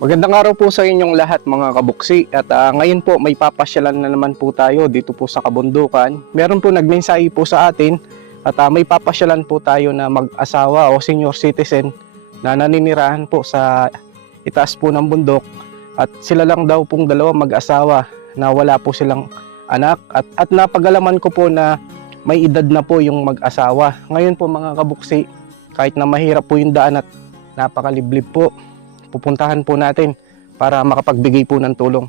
Magandang araw po sa inyong lahat mga kabuksi at ngayon po may papasyalan na naman po tayo dito po sa kabundukan. Meron po nagmensahe po sa atin at may papasyalan po tayo na mag-asawa o senior citizen na naninirahan po sa itaas po ng bundok at sila lang daw pong dalawa mag-asawa na wala po silang anak at napagalaman ko po na may edad na po yung mag-asawa. Ngayon po mga kabuksi, kahit na mahirap po yung daan at napakaliblib po, pupuntahan po natin para makapagbigay po ng tulong.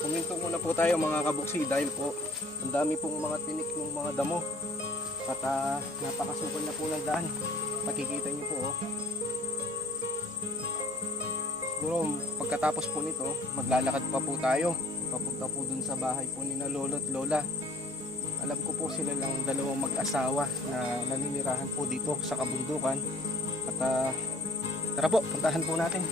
Puminto muna po tayo mga kabuksi dahil po ang dami pong mga tinik ng mga damo at napakasukal na po ng daan. Makikita nyo po Siguro pagkatapos po nito maglalakad pa po tayo papunta po dun sa bahay po ni na lolo at lola. Alam ko po sila lang dalawang mag-asawa na naninirahan po dito sa kabundukan at tara po, puntahan po natin.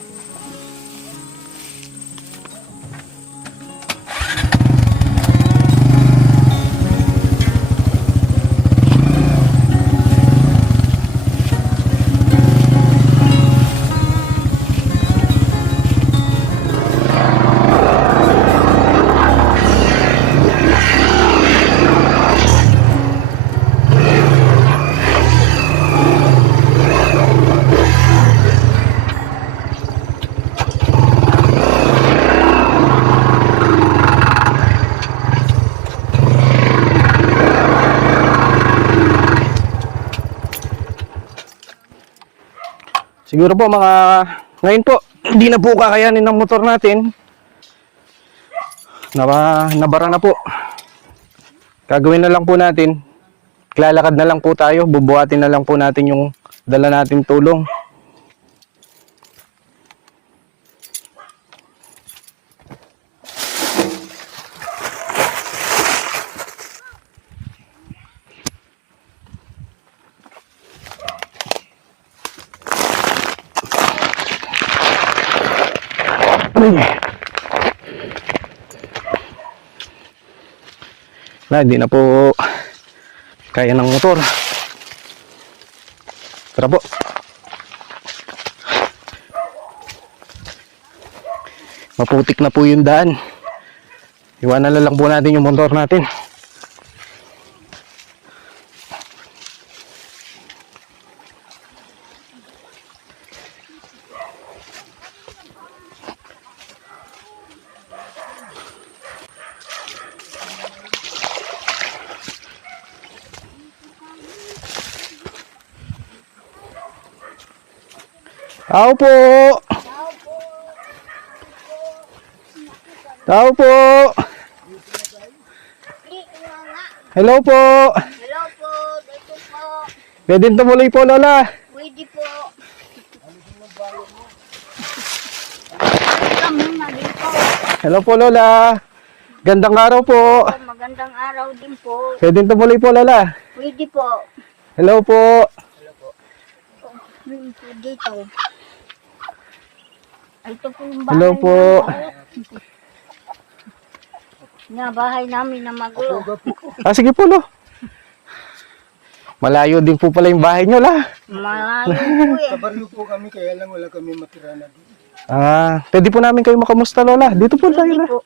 Siguro po ngayon po hindi na po kakayanin ng motor natin. Nabara na po. Gagawin na lang po natin. Lalakad na lang po tayo. Bubuhatin na lang po natin yung dala nating tulong. Hindi na po kaya ng motor. Tara po. Maputik na po yung daan. Iwanan na lang po natin yung motor natin. Tao po! Tao po! Hello po! Hello po, dito po. Pwede tumuloy po, Lola. Pwede po. Kami na dito. Hello po, Lola. Gandang araw po. Magandang araw din po. Pwede tumuloy po, Lola. Pwede po. Hello po. Pwede po dito. Ito po yung bahay. Hello po. Bahay namin na magulo. Sige po, Lo. Malayo din po pala yung bahay nyo, La. Malayo po eh. Kabaryo po kami, kaya lang wala kami matira na doon. Pwede po namin kayo makamusta, Lola. Dito po tayo, La. Pwede po.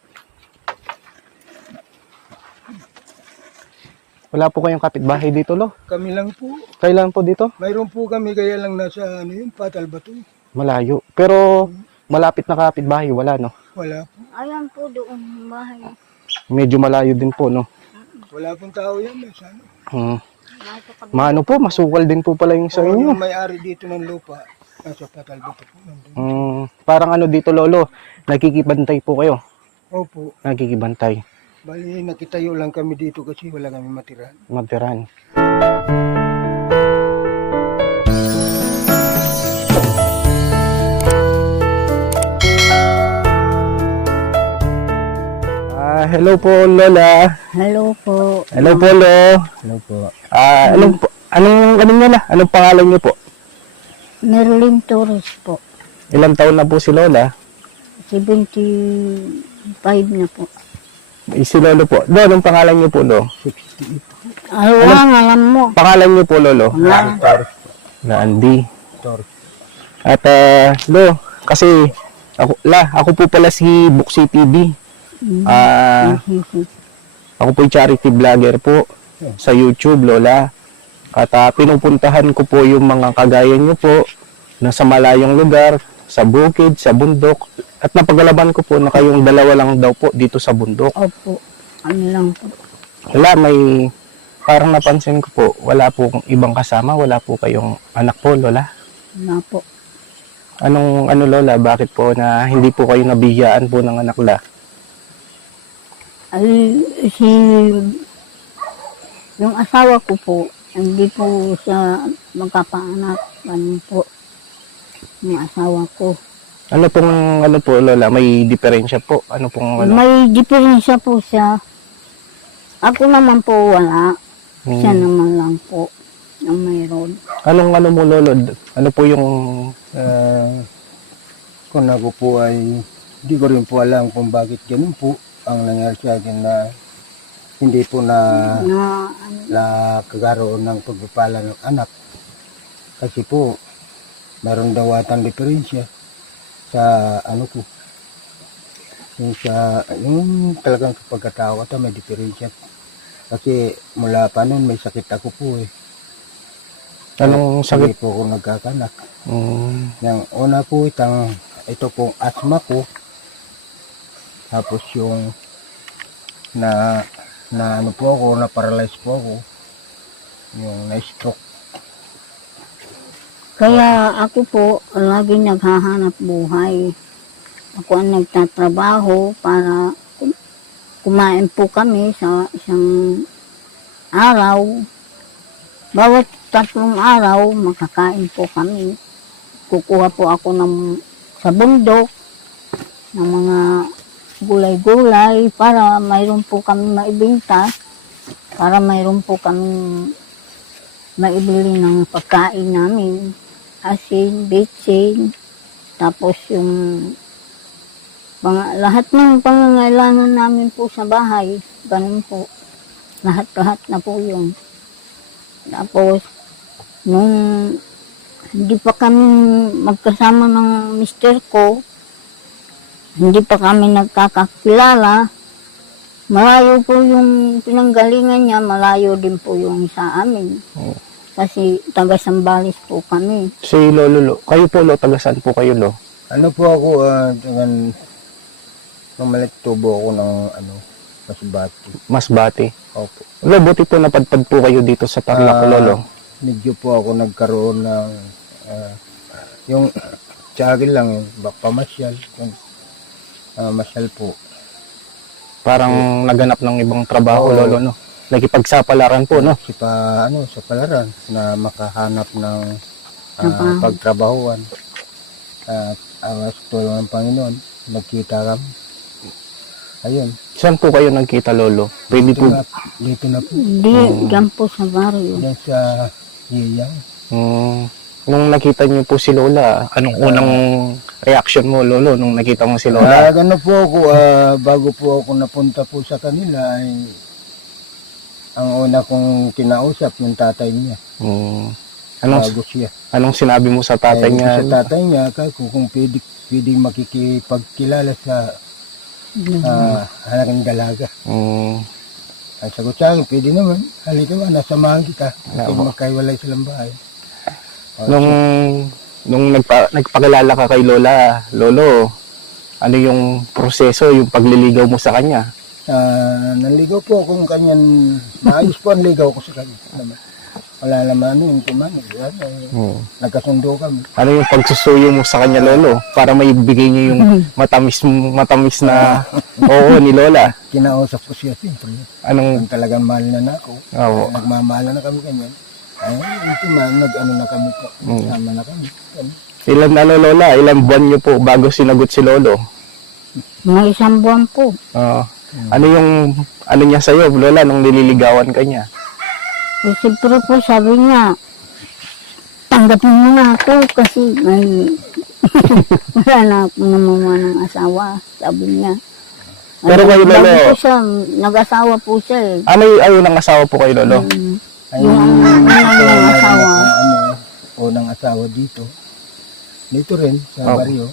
Wala po kayong kapitbahay dito, Lo. Kami lang po. Kailan po dito? Mayroon po kami, kaya lang nasa Patal Bato. Malayo. Pero malapit na kapitbahay, wala, no? Wala po. Ayan po doon yung bahay. Medyo malayo din po, no? Wala pong tao yan. Sana. Nasa kabila. Maano po, masukal din po pala yung sa Oo, inyo. yung may-ari dito ng lupa, nasa Patalbato po. Nandun. Parang ano dito, Lolo, nakikibantay po kayo. Opo. Nakikibantay. Bali, nakitayo lang kami dito kasi wala kami matirahan. Matiran. Hello po, Lola. Hello po. Hello po, Lo. Hello po. Anong nyo na? Anong pangalan nyo po? Merlin Torres po. Ilang taon na po si Lola? 75 na po. Si Lolo po. Lo, anong pangalan nyo po, Lo? 68. Alam mo. Pangalan nyo po, Lolo? Wala. Na Andy. Torres. At, Lo, kasi, ako po pala si Buksi TV. Ako po yung charity vlogger po sa YouTube, Lola. At pinupuntahan ko po yung mga kagaya nyo po na sa malayong lugar, sa bukid, sa bundok. At napagalaban ko po na kayong dalawa lang daw po dito sa bundok. Opo. Ano lang po. Wala, parang napansin ko po, wala po ibang kasama, wala po kayong anak po, Lola. Wala po. Ano Lola, bakit po na hindi po kayo nabigyan po ng anak la? Ay, yung asawa ko po, hindi po siya magkapaanak. Ano po, yung asawa ko. Ano po Lola, may diferensya po? Ano pong May diferensya po siya. Ako naman po wala. Siya naman lang po ang mayroon. Anong mo Lolo? Ano po yung Kung ako po ay, hindi ko rin po alam kung bakit ganun po ang nangyari sa akin na hindi po na kagaroon ng pagpapala ng anak. Kasi po, meron daw atang diferensya sa ano ko. Yung talagang pagkatao ko, may diferensya. Kasi mula pa noon may sakit ako po eh. anong sakit? Hindi po ako nagkakanak. Mm, Yung una po ito pong asthma ko. Tapos yung na ano po ako, na-paralyze po ako. Yung na-stroke. Kaya ako po, lagi naghahanap buhay. Ako ang nagtatrabaho para kumain po kami sa isang araw. Bawat 3 araw, makakain po kami. Kukuha po ako sa bundok ng mga gulay-gulay para mayroon po kami maibenta, para mayroon po kami maibili ng pagkain namin, asin, bitsin, tapos yung lahat ng pangangailangan namin po sa bahay, ganun po, lahat-lahat na po yun. Tapos, nung hindi pa kami magkasama ng mister ko, hindi pa kami nagkakakilala, malayo po yung pinanggalingan niya, malayo din po yung sa amin. Kasi taga Sambales po kami. si Lolo, kayo po Lo, taga saan po kayo Lo? Ano po ako, mamalit tubo ako ng Masbate. Masbate. Opo. Lo, buti po napadpad po kayo dito sa Tarlac, Lolo. Medyo po ako nagkaroon ng yung sa akin lang yung pamasyal. Masyal po. Parang naganap ng ibang trabaho, Oo. Lolo, no? Nakipagsapalaran po, no? Sa palaran na makahanap ng Trabaho. pagtrabahuan. At sa tulong ng Panginoon, nagkita kami. Ayun. Saan po kayo nagkita, Lolo? Pwede po, Dito na po. Di, dyan po sa baryo. Yan sa Yiyang. nung nakita niyo po si Lola, anong unang reaction mo, Lolo, nung nakita mo si Lola? Gano po ako, bago po ako napunta po sa kanila, ay ang una kong kinausap yung tatay niya. Bago siya. Anong sinabi mo sa tatay niya? Sa tatay niya, kung pwedeng makikipagkilala sa halagang dalaga. Ay sagot sa akin, pwede naman. Halika ba, nasamahan kita. Kasi magkaiwalay silang bahay. Nung nagpakilala ka kay Lola, Lolo, ano yung proseso, yung pagliligaw mo sa kanya? Nanligaw po akong kanyan, maayos po ang ligaw ko sa kanya. wala naman ano, yung tumano. Nagkasundo kami. Ano yung pagsusuyo mo sa kanya, Lolo? Para may bigay niya yung matamis na oo ni Lola. Kinausap ko siya, siyempre. Anong, Kung talagang mahal na ako, oo. nagmamahala na kami ganyan. Ay, ito man, nag-ano na kami, sama na kami. Ilan Lola? Ilang buwan niyo po bago sinagot si Lolo? May 1 buwan po. Ano yung, ano niya sa'yo, Lola, nung nililigawan ka niya? Eh, siyempre po, sabi niya, tanggapin mo na ako kasi may wala na akong namamuha ng asawa, sabi niya. Pero kayo, Lolo, bago po siya, nag-asawa po siya eh. ano yung ng asawa po kayo, Lolo? Ay, Yung ito, asawa. unang asawa dito. Dito rin, sa Oh. baryo.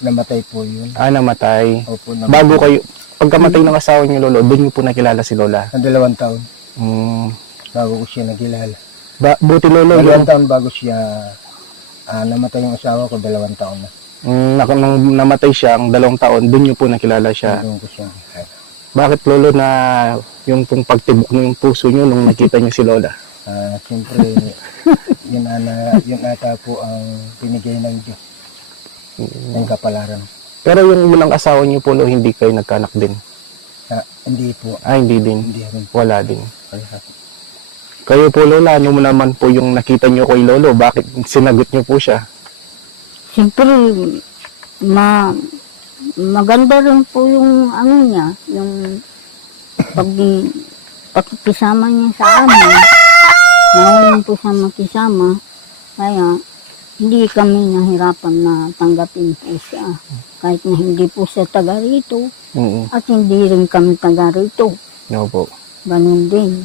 Namatay po yun. Namatay. Opo, Bago kayo, pagkamatay ng asawa niyo, Lolo, doon niyo po nakilala si Lola. Ang 2 taon, Mm. bago ko siya nagkilala. Buti, Lolo, 2 yung taon bago siya namatay yung asawa ko, 2 taon na. nang namatay siya, ang 2 taon, doon niyo po nakilala siya. Doon ko siya. Bakit, Lolo, na yung pong pagtibok ng puso niyo nung nakita niyo si Lola? Siyempre, yun ata po ang binigay ng Diyos. Yung kapalaran. Pero yung unang asawa niyo po, Lolo, hindi kayo nagkanak din? Hindi po. Hindi din. Hindi rin. Wala din. Kayo po, Lola, ano mo naman po yung nakita niyo kay Lolo? Bakit sinagot niyo po siya? Siyempre, maganda rin po yung ano niya, yung pakikisama niya sa amin. Nawalan po siya makisama, kaya hindi kami nahirapan na tanggapin po siya. Kahit na hindi po siya taga rito, at hindi rin kami taga rito. No po. Ganun din.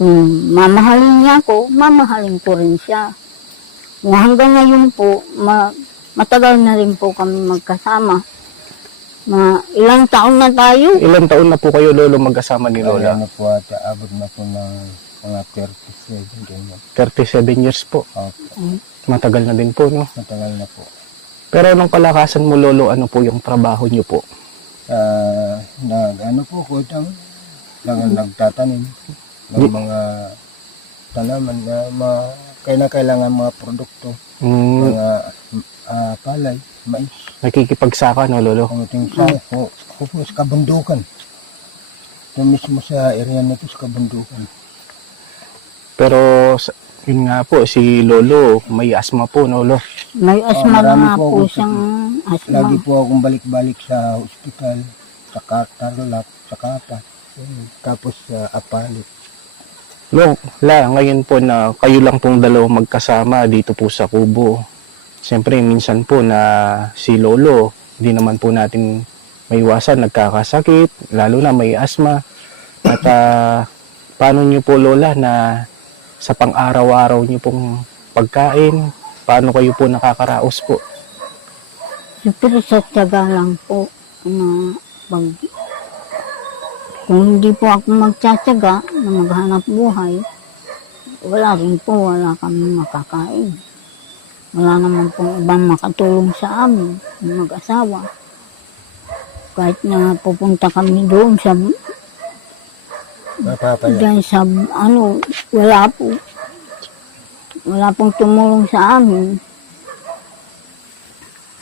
Kung mamahalin niya ako, mamahalin ko rin siya. Kung hanggang ngayon po, matagal na rin po kami magkasama. Ilang taon na tayo. Ilang taon na po kayo, Lolo, magkasama ni Lola? Ano po ata, abot na po ng mga 37, ganyan. 37 years po. Matagal na din po, no? Matagal na po. Pero nung palakasan mo, Lolo, ano po yung trabaho niyo po? Ano po, nagtatanim ng mga tanaman na kailangan mga produkto, mga palay, mais. Nakikipagsaka, no, Lolo? Pangting sa kabundukan. Ito mismo sa area na ito sa kabundukan. Pero, yun nga po, si Lolo, may asma po, no, Lolo? May asma na marami nga po po akong siyang asma. Lagi po akong balik-balik sa ospital, sa Tarlac, sa Kapa, tapos sa Apalit. Ngayon po na kayo lang pong dalawang magkasama dito po sa kubo. Siyempre, minsan po na si Lolo, hindi naman po natin maiwasan, nagkakasakit, lalo na may asma. At paano nyo po, Lola, na sa pang-araw-araw nyo pong pagkain, paano kayo po nakakaraos po? Siyempre sa tiyaga lang po na kung hindi po ako magtsatsaga na maghanap buhay, wala kami makakain. Wala naman pong ibang makatulong sa amin, ng mag-asawa. Kahit na pupunta kami doon sa dyan sa wala po. Wala pong tumulong sa amin.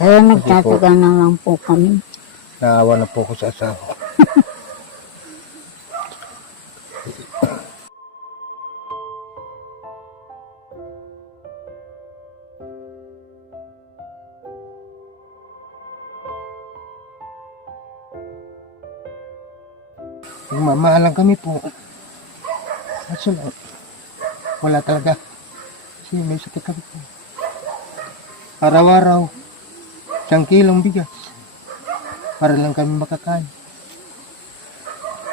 Kaya nagtsatsaga na lang po kami. Naawa na po ko sa asawa. Mamahalan kami po. Kaso wala talaga. Kasi may sakit kami po. Araw-araw, 1 kilong bigas. Para lang kami makakain.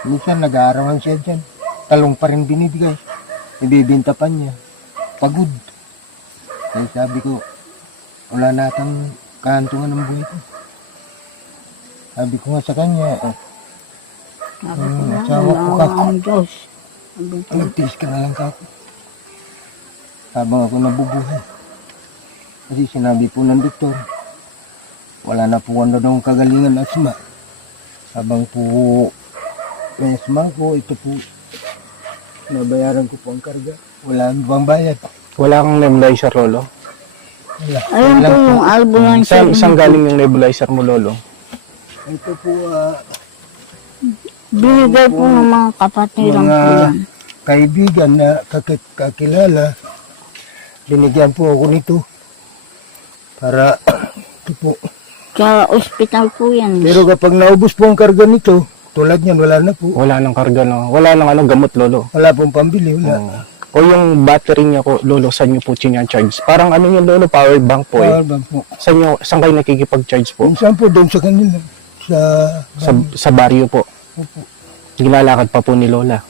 Minsan nag-aarawan siya dyan. Talong pa rin binibigay. Ibibinta pa niya. Pagod. Kaya sabi ko, wala natang kahantungan ng buhay ko. Sabi ko nga sa kanya, Sabi ko na, asawa ko ka. naawa ang Diyos. Sabi ko, Nagtiis ka na lang ka. Habang ako nabubuhay. Kasi sinabi po ng doktor, wala na po ano ng kagalingan asma. Habang po may asma ko, ito po, nabayaran ko po ang karga. Wala bang bayad. Wala kang nebulizer, Lolo? Wala. Ayun po yung ambulance. Saan galing yung nebulizer mo, Lolo? Ito po, Binigay po ng mga kapatiran mga po yan. kaibigan na kakilala, binigyan po ako nito para ito po. Sa ospital po yan. Pero kapag naubos po ang karga nito, tulad niyan, wala na po. Wala nang karga, no? Wala nang gamot, Lolo. Wala pong pambili, wala. O yung battery niya, Lolo, saan nyo po charge? Parang ano yun, Lolo, power bank po eh. Power bank po. Saan kayo nakikipag-charge po? Minsan po doon sa kanila, Sa baryo po. Gilalakad pa po ni Lola.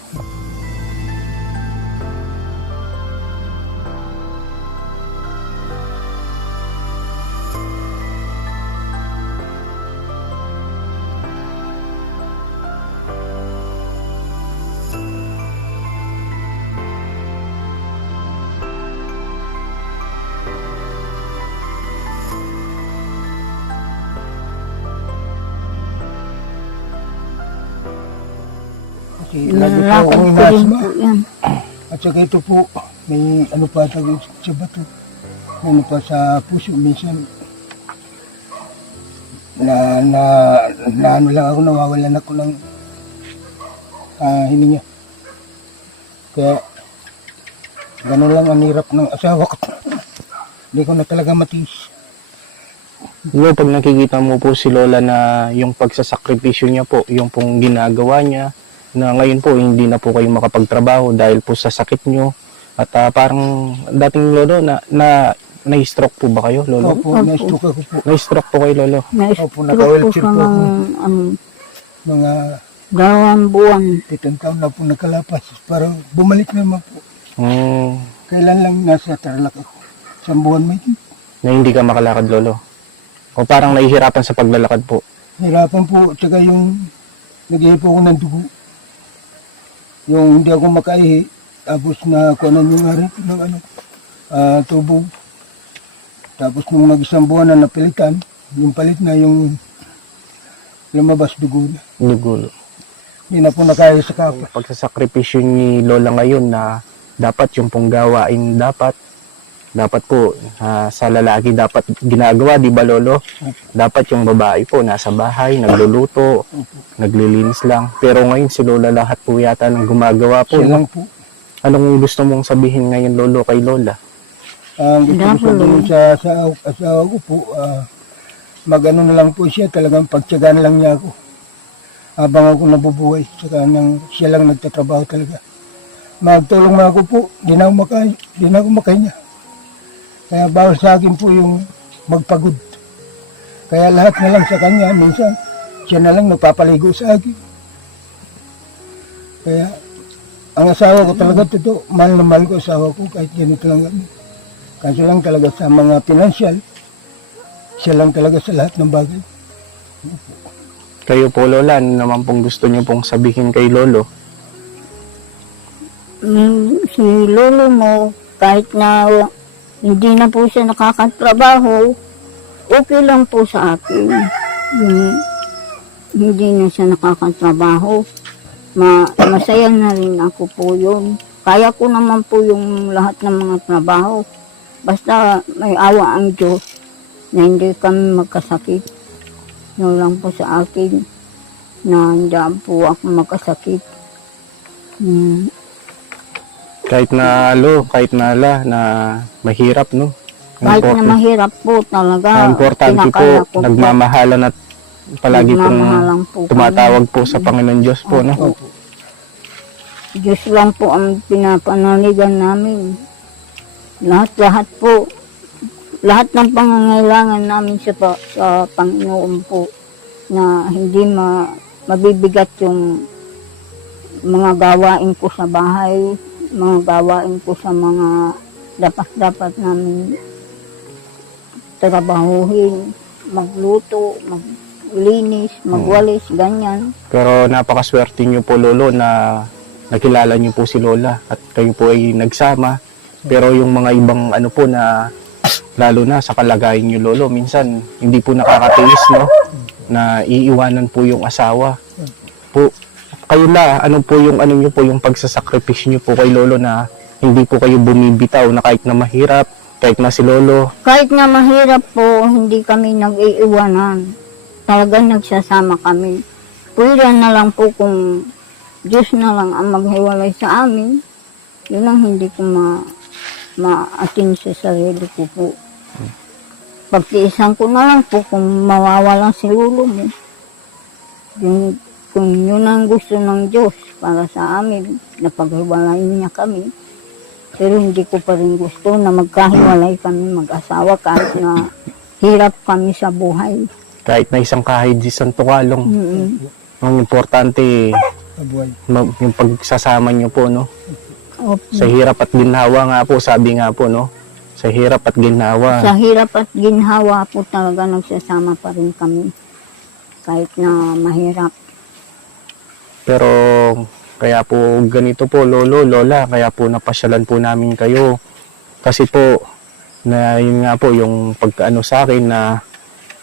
kasi lagi po Lalakad akong ko rin inasma. po yan. At saka ito po, may ano pa tawag sa bato. May ano pa sa puso, minsan na ano lang ako, nawawalan ako ng hininga. Kaya ganun lang ang hirap ng asawa ko. Hindi ko na talaga matiis. Lolo, pag nakikita mo po si Lola na yung pagsasakripisyo niya po, yung pong ginagawa niya, na ngayon po hindi na po kayo makapagtrabaho dahil po sa sakit nyo. At parang dating Lolo, na-stroke po ba kayo, Lolo? Opo, na-stroke ako po. Na-stroke po kayo, Lolo? Opo, Na-stroke po naka-wheelchair siya po ako. ng Mga 2 buwan. 10 taon na po nakalapas. Parang bumalik naman po. Kailan lang nasa Tarlac ako. 1 buwan may Na hindi ka makalakad, Lolo? O parang nahihirapan sa paglalakad po? hirapan po. Tsaka yung nag-ihipo ako ng dugo. Yung hindi ako makaihi. Tapos na kuanan yung arit ng tubo. Tapos nung mag-1 buwan na napilitan, yung palit na yung lumabas dugo na. Dugulo. Hindi na po nakaya sa kapas. Pagsasakripisyo ni Lola ngayon na dapat yung pong gawain dapat po sa lalaki dapat ginagawa, di ba, Lolo? Dapat yung babae po nasa bahay, nagluluto, naglilinis lang. Pero ngayon si Lola lahat po yata ng gumagawa po. Siya No? lang po. Anong gusto mong sabihin ngayon, Lolo, kay Lola? Ang gusto ko sabihin sa asawa ko po, mag-ano na lang po siya, talagang pagtyagaan lang niya ako. Habang ako nabubuhay, saka siya lang nagtatrabaho talaga. Magtulong na ako po, di na ako makahinga. Kaya bawal sa akin po yung magpagod. Kaya lahat na lang sa kanya, minsan siya na lang nagpapaligo sa akin. Kaya ang asawa ko talaga totoo, mahal na mahal ko asawa ko kahit ganito lang kami. Kaso lang talaga sa mga pinansyal, siya lang talaga sa lahat ng bagay. Kayo po, Lola, ano naman pong gusto niyo pong sabihin kay Lolo? Si lolo mo, kahit na hindi na po siya nakakatrabaho, okay lang po sa akin. Yung hindi na siya nakakatrabaho, masaya na rin ako po yun. Kaya ko naman po yung lahat ng mga trabaho. Basta may awa ang Diyos na hindi kami magkasakit. Yun lang po sa akin na hindi po ako magkasakit. Kahit na mahirap, no? Kahit na mahirap po talaga. Ang importante po, pinakaya ko nagmamahalan at palagi pong Nagmamahalan po kami. tumatawag po sa Panginoon Diyos po, no? Opo. Diyos lang po ang pinapanaligan namin. Lahat po. Lahat ng pangangailangan namin sa Panginoon po na hindi mabibigat yung mga gawain ko sa bahay, mga gawain ko sa mga dapat namin trabahuhin, magluto, maglinis, magwalis, ganyan. Pero napakaswerte niyo po, Lolo, na nakilala niyo po si Lola at kayo po ay nagsama. Pero yung mga ibang ano po na lalo na sa kalagayan niyo, Lolo, minsan hindi po nakakatiis, no? Na iiwanan po yung asawa. Po, kayo na, ano po yung pagsasakripisyo niyo po kay Lolo na hindi po kayo bumibitaw na kahit na mahirap, kahit na si Lolo, Kahit na mahirap po, hindi kami nag-iiwanan. Talagang nagsasama kami. Pwede na lang po kung Diyos na lang ang maghiwalay sa amin. Yun ang hindi ko ma-atin sa sarili ko po. Pagtiisan ko na lang po kung mawawala si Lolo mo. Kung yun ang gusto ng Diyos para sa amin, napaghiwalayin niya kami. Pero hindi ko pa rin gusto na magkahiwalay kami mag-asawa kahit na hirap kami sa buhay. kahit na isang kahit isang tukalong. Mm-mm. Ang importante, Abuhay. yung pagsasama nyo po, no? Opo. Sa hirap at ginhawa nga po, sabi nga po, no? Sa hirap at ginhawa. Sa hirap at ginhawa po talaga nagsasama pa rin kami. Kahit na mahirap. Pero kaya po ganito po, Lolo, Lola, kaya po napasyalan po namin kayo. Kasi po, na yun nga po, yung pagkaano sa akin na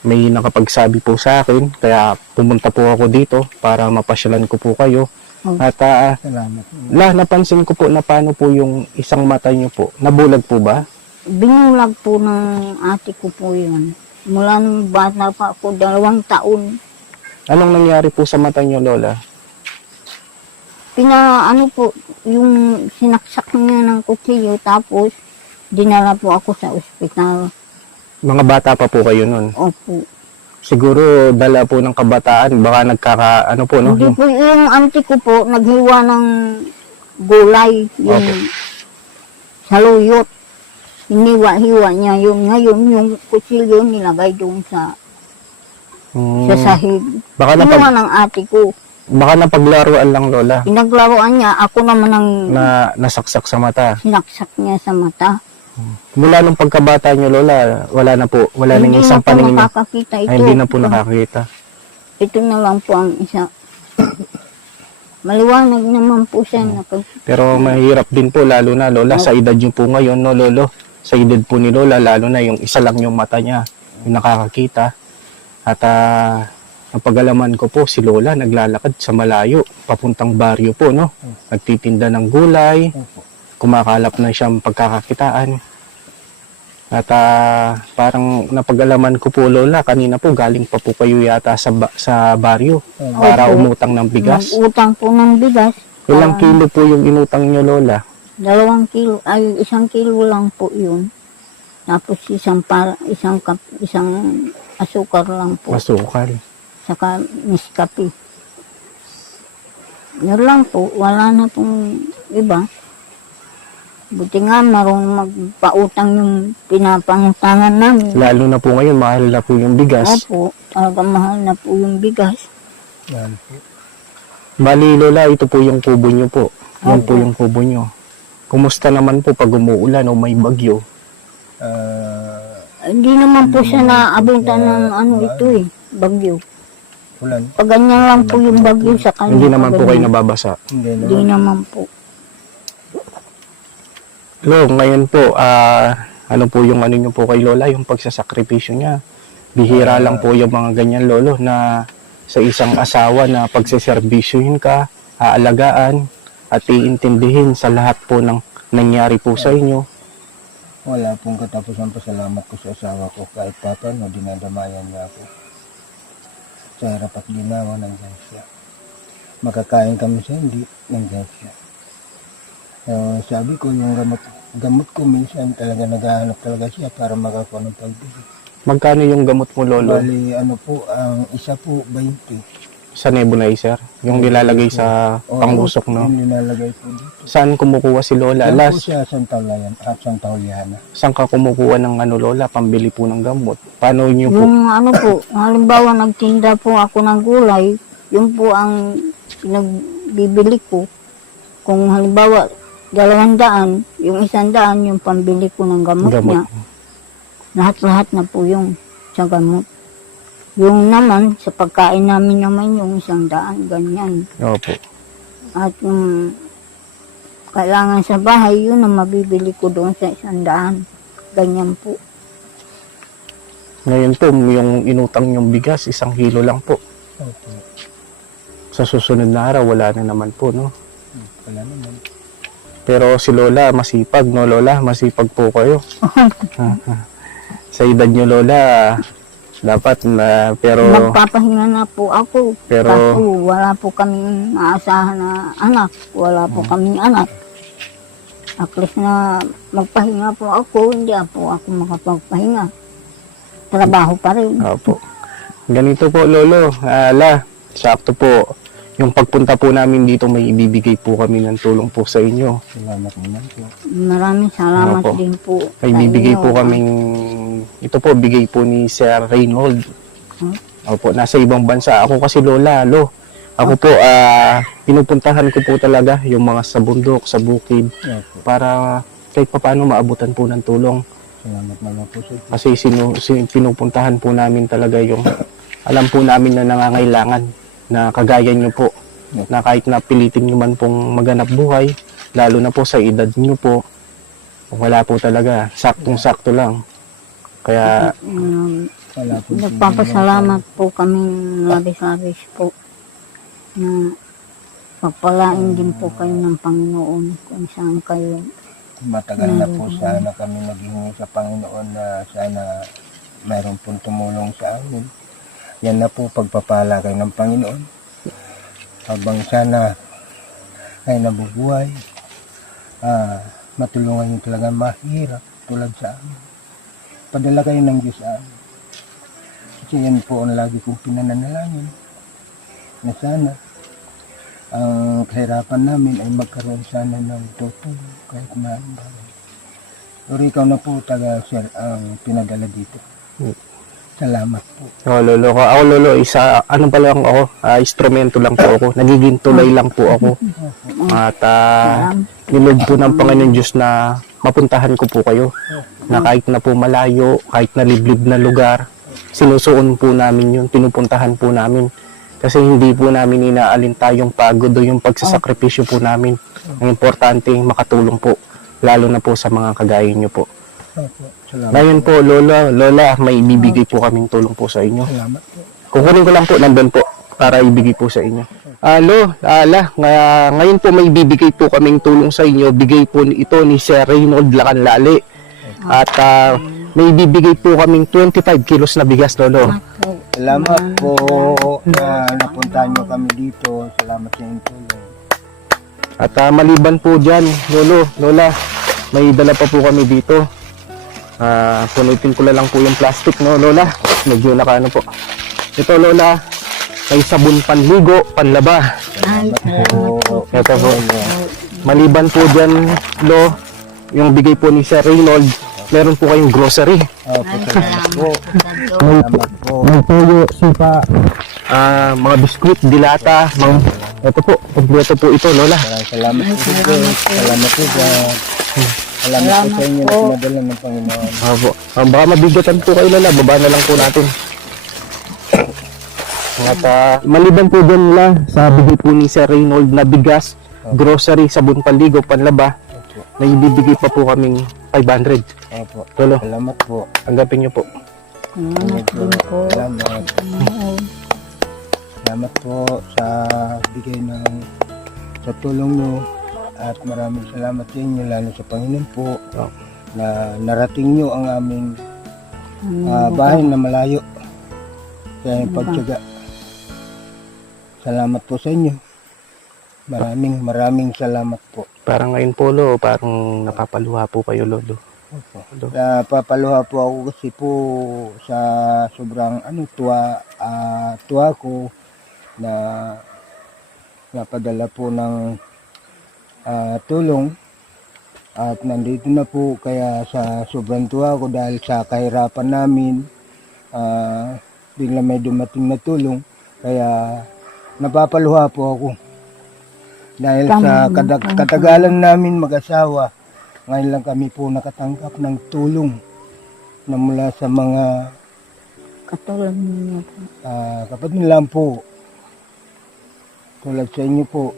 may nakapagsabi po sa akin, kaya pumunta po ako dito para mapasyalan ko po kayo. Oh. At Salamat. napansin ko po na paano po yung isang mata nyo po. Nabulag po ba? Binulag po ng ate ko po yun. Mula nung bata pa ako, 2 taon. Anong nangyari po sa mata nyo, Lola? Ano po, yung sinaksak niya ng kutsilyo, tapos dinala po ako sa ospital. Mga bata pa po kayo nun. Opo. Siguro dala po ng kabataan, baka ano po, no? Hindi po, yung auntie ko po, naghiwa ng gulay, yung Opo. saluyot. Hiniwa-hiwa niya yun. Ngayon, yung kutsilyo nilagay doon sa sahig. Baka Kinuha ng ate ko. baka napaglaruan lang, Lola, Pinaglaruan niya, ako naman ang na nasaksak sa mata. sinaksak niya sa mata. Mula nung pagkabata nyo, Lola, wala na Hindi nang isang na po paningin. nakakakita ito. Ay, hindi na po nakakita. Ito na lang po ang isa. Maliwanag naman po siya. Pero mahirap din po, lalo na, Lola, sa edad nyo po ngayon, no, Lolo? Sa edad po ni Lola, lalo na yung isa lang yung mata niya, yung nakakakita. At napag-alaman ko po, si Lola naglalakad sa malayo, papuntang baryo po, no? Nagtitinda ng gulay, Opo. kumakalap na siyang pagkakakitaan. At parang napag-alaman ko po, Lola, kanina po galing pa po kayo yata sa baryo para Opo. umutang ng bigas. Nag-utang po ng bigas. Ilang kilo po yung inutang niyo, Lola? 2 kilo, ay 1 kilo lang po yun. Tapos isang asukar lang po. Masukal. Saka miskapi. Yun lang po, wala na pong iba. Buti nga marunong magpautang yung pinapangutangan namin. Lalo na po ngayon, mahal na po yung bigas. Opo, talagang mahal na po yung bigas. Yan po. Bali, Lola, ito po yung kubo nyo po. Yan Opo. po yung kubo nyo. Kumusta naman po pag umuulan o may bagyo? Hindi naman po siya naabutan ng ito bagyo. Ulan. Pag ganyan lang po yung bagyo sa kanya. Hindi naman po pag kayo ganyan. nababasa. Hindi Hindi naman. naman po. Lo, ngayon po, ano po yung ano nyo po kay Lola, yung pagsasakripisyo niya. Bihira lang po yung mga ganyan, Lolo, na sa isang asawa na pagsiservisyohin ka, aalagaan, at iintindihin sa lahat po ng nangyari po sa inyo. Wala pong katapusan, pasalamat ko sa asawa ko kahit paano dinadamayan niya ako. Sa harap at ginawa nandiyan siya. Makakain kami siya, hindi nandiyan siya. Sabi ko yung gamot ko minsan talaga naghahanap talaga siya para makakuha ng pagbili. Magkano yung gamot mo, Lolo? Bali ano po, ang isa po 20. Sa nebulizer? Yung nilalagay sa pangusok, no? Yung nilalagay po dito. Saan kumukuha si Lola? Yan po Last, siya Santa Juliana. saan ka kumukuha ng ano, Lola? Pambili po ng gamot. Paano nyo po? Yung po, halimbawa nagtinda po ako ng gulay, yun po ang pinagbibili ko. Kung halimbawa 200, yung 100, yung pambili ko ng gamot niya. Lahat-lahat na po yung sa gamot. Yung naman, sa pagkain namin naman yung 100, ganyan. Opo. At yung kailangan sa bahay, yun ang mabibili ko doon sa 100. Ganyan po. Ngayon po, yung inutang yung bigas, 1 kilo lang po. Opo. Sa susunod na araw, wala na naman po, no? Wala naman. Pero si Lola, masipag, no Lola? Masipag po kayo. Sa edad nyo, Lola, dapat na, pero, Magpapahinga na po ako. Pero- Kaso wala po kaming maasahan na anak. Wala po kaming anak. At least na magpahinga po ako, hindi po ako makapagpahinga. Trabaho pa rin. opo. Ganito po, Lolo. Sakto po. Yung pagpunta po namin dito, may ibibigay po kami ng tulong po sa inyo. Salamat naman po. Maraming salamat Opo. din po. May sa bibigay inyo. po kaming, ito po, bigay po ni Sir Reynold. Opo, nasa ibang bansa. Ako kasi, Lola, ako po, pinupuntahan ko po talaga yung mga sa bundok, sa bukid, Opo. para kahit paano maabutan po ng tulong. Salamat naman po sir. Kasi pinupuntahan po namin talaga yung, alam po namin na nangangailangan, na kagaya nyo po, na kahit na pilitin nyo man pong maganap buhay, lalo na po sa edad nyo po, wala po talaga, saktong-sakto lang. Kaya, Wala po. Nagpapasalamat po kami labis-labis po na pagpalain din po kayo ng Panginoon kung saan kayo. Matagal na po sana kami naghingi sa Panginoon na sana mayroon pong tumulong sa amin. Yan na po pagpapala kayo ng Panginoon. Habang sana ay nabubuhay, matulungan nyo talaga mahirap tulad sa amin. Padala kayo ng Diyos sa amin. Kasi yan po ang lagi kong pinananalangin na sana ang kahirapan namin ay magkaroon sana ng tutulong kahit na bagay. Pero ikaw na po taga sir ang pinadala dito. Salamat po. Lolo ko. Ako, Lolo, ano pa lang ako, instrumento lang po ako. Nagiging tulay lang po ako. At nilog po ng Panginoon Diyos na mapuntahan ko po kayo. Na kahit na po malayo, kahit na liblib na lugar, sinusuon po namin yun, pinupuntahan po namin. Kasi hindi po namin inaalin tayong pagod o yung pagsasakripisyo po namin. Ang importante, makatulong po, lalo na po sa mga kagaya nyo po. Salamat. Ngayon po, Lola, may ibibigay po kaming tulong po sa inyo. Salamat po. Kukunin ko lang po, nandun po, para ibigay po sa inyo. Ngayon po may ibibigay po kaming tulong sa inyo. Bigay po ito ni Sir Reynold Lacanlali. At may ibibigay po kaming 25 kilos na bigas, Lolo. Salamat po na napuntahan nyo kami dito. Salamat sa inyong tulong. At maliban po dyan, Lola, may dala pa po kami dito. Punitin ko na lang po yung plastic, no, Lola? Medyo nakaano po. Ito, Lola, may sabon panligo, panlaba. Ay, salamat po. Ito po. Maliban po dyan, yung bigay po ni Sir Reynold, meron po kayong grocery. Salamat po. Salamat. Salamat po. May tuyo, sipa, mga biskuit, dilata, ito po, kompleto po ito, Lola. Salamat po. Salamat po. Salamat po sa inyo na pinadala ng Panginoon. Opo. Baka mabigatan po kayo, Lola. Baba na lang po natin. At maliban po dyan, Lola, sa bigay po ni Sir Reynold na bigas, grocery, sabon panligo, panlaba, na ibibigay pa po kaming 500. Opo. Lolo, Salamat po. tanggapin niyo po. Salamat din po. Salamat. Salamat po sa bigay ng sa tulong nyo. At maraming salamat sa inyo, lalo sa Panginoon po, na narating nyo ang aming bahay na malayo. Kaya yung pagtyaga. Salamat po sa inyo. Maraming salamat po. Parang ngayon po, Lo, parang napapaluha po kayo, Lolo. Napapaluha po ako kasi po sa sobrang tuwa ko na napadala po ng tulong at nandito na po, kaya sa sobrang tuwa ko dahil sa kahirapan namin, bigla may dumating na tulong, kaya napapaluha po ako dahil sa katagalan namin mag-asawa. Ngayon lang kami po nakatanggap ng tulong na mula sa mga Katulad ninyo po. kapatid lang po, tulad sa inyo po.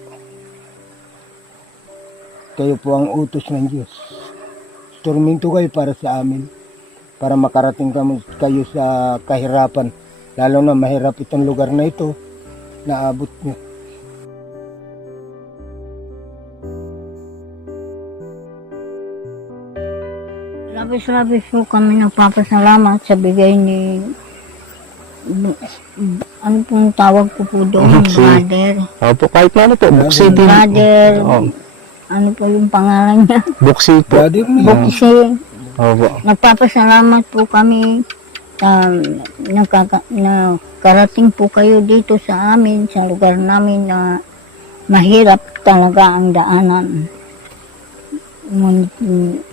Kayo po ang utos ng Diyos. Turminto kayo para sa amin, para makarating kayo sa kahirapan, lalo na mahirap itong lugar na ito, naabot nyo. Labis-labis po kami nagpapasalamat sa bigay ni ano pong tawag ko po doon, Si- brother. Opo, kahit na ano po, Buksi din. Brother, Oo, ano po yung pangalan niya? Buksi po. Brother niya. Buksi. Opo. Nagpapasalamat po kami na karating po kayo dito sa amin, sa lugar namin na mahirap talaga ang daanan. Ngunit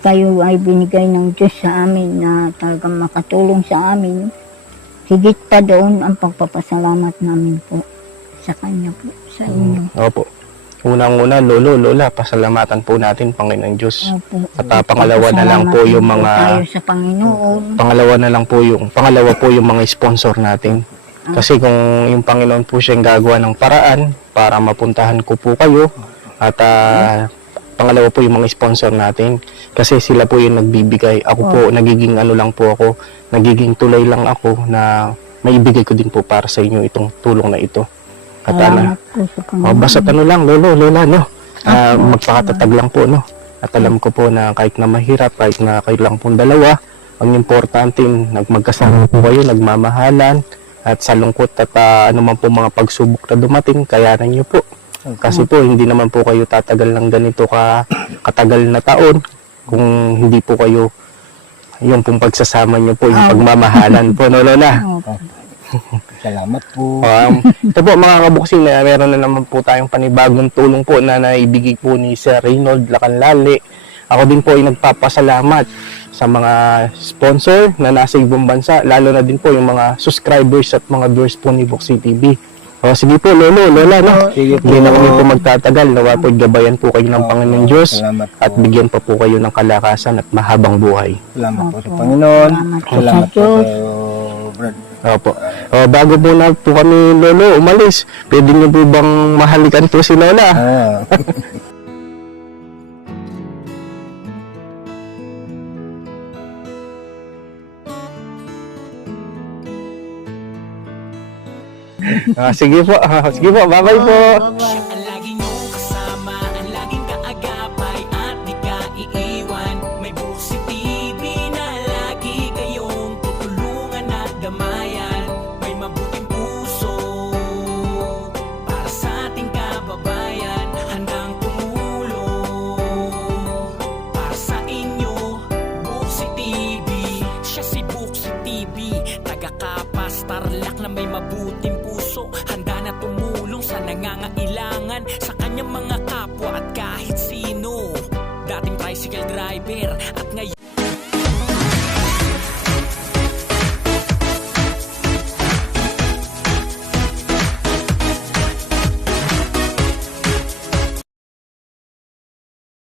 kayo ay binigay ng Diyos sa amin na talagang makatulong sa amin. Higit pa doon ang pagpapasalamat namin po sa Kanya po, sa inyo. Opo. Unang-una, lolo, lola, pasalamatan po natin, Panginoon Diyos. Opo. At pangalawa na lang po yung Pasalamat din po mga tayo sa Panginoon. pangalawa po yung mga sponsor natin. Kasi kung yung Panginoon po siyang gagawa ng paraan para mapuntahan ko po kayo at pangalawa po yung mga sponsor natin kasi sila po yung nagbibigay. Ako po nagiging ano lang po ako, nagiging tulay lang ako na maibigay ko din po para sa inyo itong tulong na ito. At Salamat po sa Panginoon. basta ano lang, lolo, lola, no? Magpakatatag lang po, no? At alam ko po na kahit na mahirap, kahit na kayo lang pong dalawa, ang importante, magkasama po kayo, nagmamahalan, at sa lungkot at anuman po mga pagsubok na dumating, kayanan niyo po. Kasi po, hindi naman po kayo tatagal ng ganito katagal na taon kung hindi po kayo, yung pong pagsasama niyo po, yung pagmamahalan po, no, lola? Opo. Salamat po. Ito po mga kabuksi, na meron na naman po tayong panibagong tulong po na naibigay po ni Sir Reynold Lacanlale. Ako din po ay nagpapasalamat sa mga sponsor na nasa ibang bansa, lalo na din po yung mga subscribers at mga viewers po ni Buksi TV. Sige po, lolo, lola, no? Sige po. Hindi na kami po magtatagal. Nawa po gabayan po kayo ng Panginoon Diyos Salamat po. at bigyan pa po kayo ng kalakasan at mahabang buhay. Salamat po sa Opo. Panginoon. Salamat po Salamat sa po Diyos. sa Brad. Opo. Bago po na po kami, lolo, umalis, pwede niyo po bang mahalikan po si lola? Sige po, sige po, bye-bye po. Bye-bye. Ang lagi niyong kasama, ang laging kaagapay at di ka iiwan. May Buksi TV na lagi kayong tutulungan at gamayan. May mabuting puso para sa ating kababayan. Handang tumulong para sa inyo. Buksi TV, siya si Buksi TV. Taga-Kapas, Tarlac na may mabuting